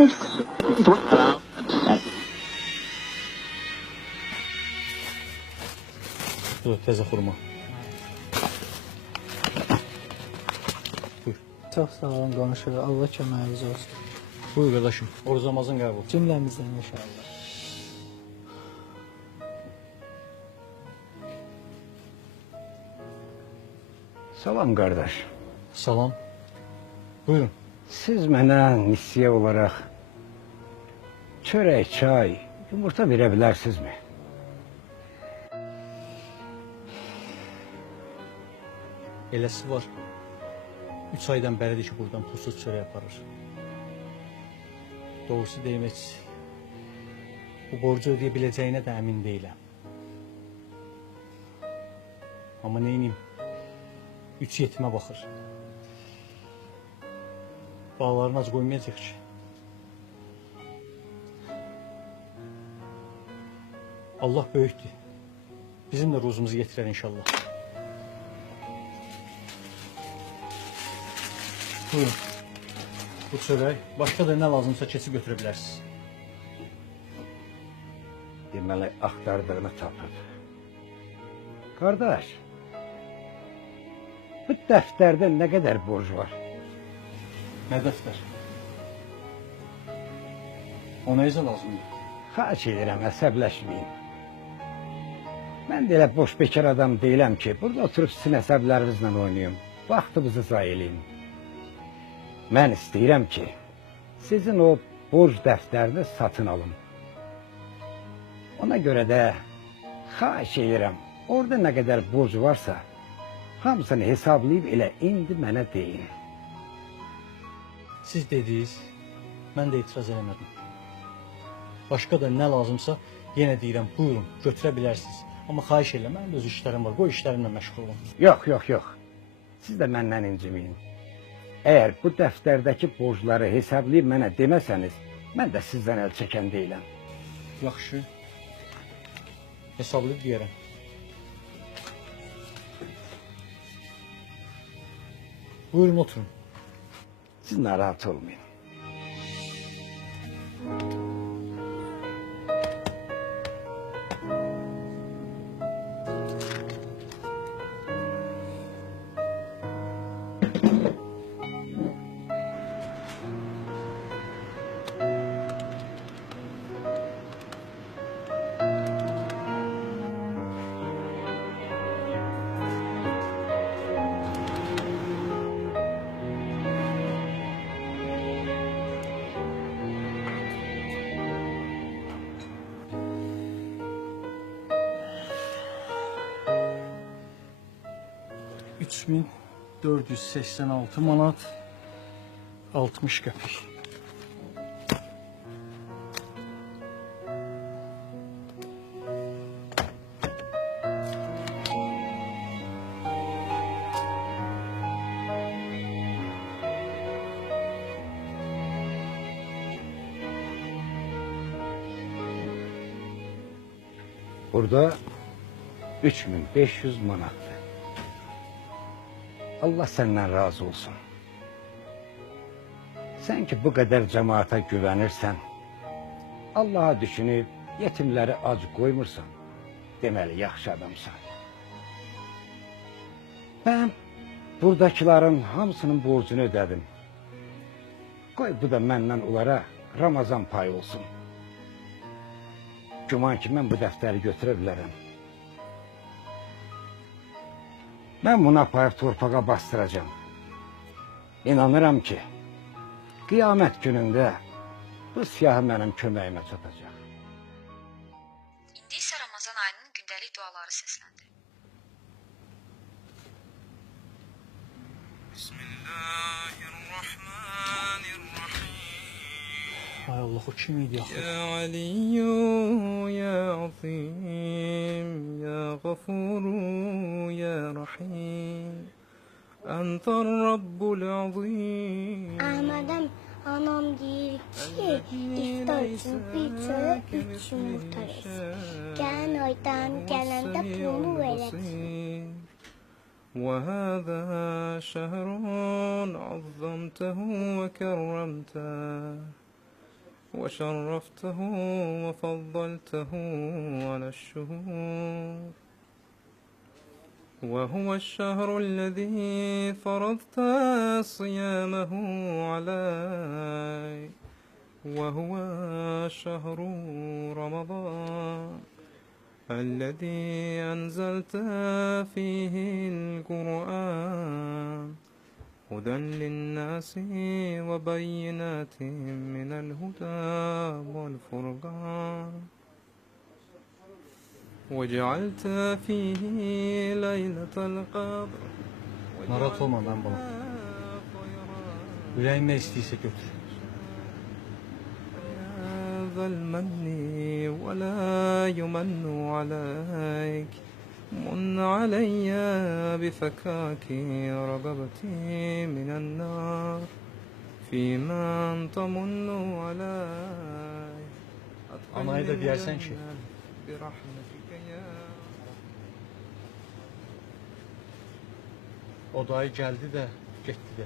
Dur, təzə xurma. Buyur. Çox sağ olun qonşu. Allah köməyiniz olsun. Buyur qardaşım. Oruc Ramazan qəbul. Cümləmizdən inşallah. Salam qardaş. Salam. Buyurun. Siz mənə nisiyə olaraq çörək, çay, yumurta verə bilərsinizmi? Eləsi var. 3 aydan bəridir ki, buradan pulsuz çörək aparır. Doğrusu deyim, heç bu borcu ödeyə biləcəyinə də əmin deyiləm. Amma neyniyim? 3 yetimə baxır. Bağlarını ac qoymayacaq ki. Allah böyükdür. Bizim də ruzumuzu yetirər inşallah. Buyurun. Bu çörək, başqa da nə lazımsa keçib götürə bilərsiniz. Deməli, axtardığını tapıb. Qardaş, bu dəftərdə nə qədər borc var? Nə dəftər? O nə izə lazımdır? Xahiş edirəm, əsəbləşməyin. Mən də elə boş bekar adam deyiləm ki, burada oturub sizin əsəblərinizlə oynayım, vaxtımızı zay eləyim. Mən istəyirəm ki, sizin o borc dəftərini satın alın. Ona görə də xahiş edirəm, orada nə qədər borc varsa, hamısını hesablayıb elə indi mənə deyin. Siz dediniz, mən də etiraz eləmədim. Başqa da nə lazımsa yenə deyirəm, buyurun, götürə bilərsiniz. Amma xahiş edirəm, mənim öz işlərim var, qoy işlərimlə məşğul olun. Yox. Siz də məndən inciməyin. Əgər bu dəftərdəki borcları hesablayıb mənə deməsəniz, mən də sizdən əl çəkən deyiləm. Yaxşı. Hesablayıb deyərəm. Buyurun, oturun. Siz narahat olmayın. $3486 manat 60 qəpik. Burada 3500 manatdır. Allah səndən razı olsun. Sən ki bu qədər cəmaata güvənirsən, Allaha düşünüb yetimləri ac qoymursan, deməli yaxşı adamsan. Mən buradakiların hamısının borcunu ödədim. Qoy bu da məndən onlara Ramazan payı olsun. Güman ki mən bu dəftəri götürə bilərəm. Mən bunu aparıb torpağa bastıracağım. İnanıram ki, qiyamət günündə bu siyahı mənim köməyimə çatacaq. İndi isə Ramazan ayının gündəlik duaları səsləndi. Ay Allah, o kim idi axı? Ya Aliyyu, ya Azim, ya Gafuru, ya Rahim. Entar Rabbul Azim. Ahmədəm, anam deyir ki, iftar üçün bir çörək 3 yumurta versin. Gələn aydan gələndə pulunu verəcək. وهذا شهر عظمته وكرمته وشرفته وفضلته على الشهور، وهو الشهر الذي فرضت صيامه علي، وهو شهر رمضان الذي أنزلت فيه القرآن هدى للناس وبينات من الهدى والفرقان، وجعلت فيه ليلة القدر. Narahat olma ben bana. Yüreğin ne istiyse götür. ذا المن ولا يمن عليك، من علي بفكاك رقبتي من النار، فيما تمن علي. Anayı da diyersen ki, برحمتك يا o dayı geldi de gitti de.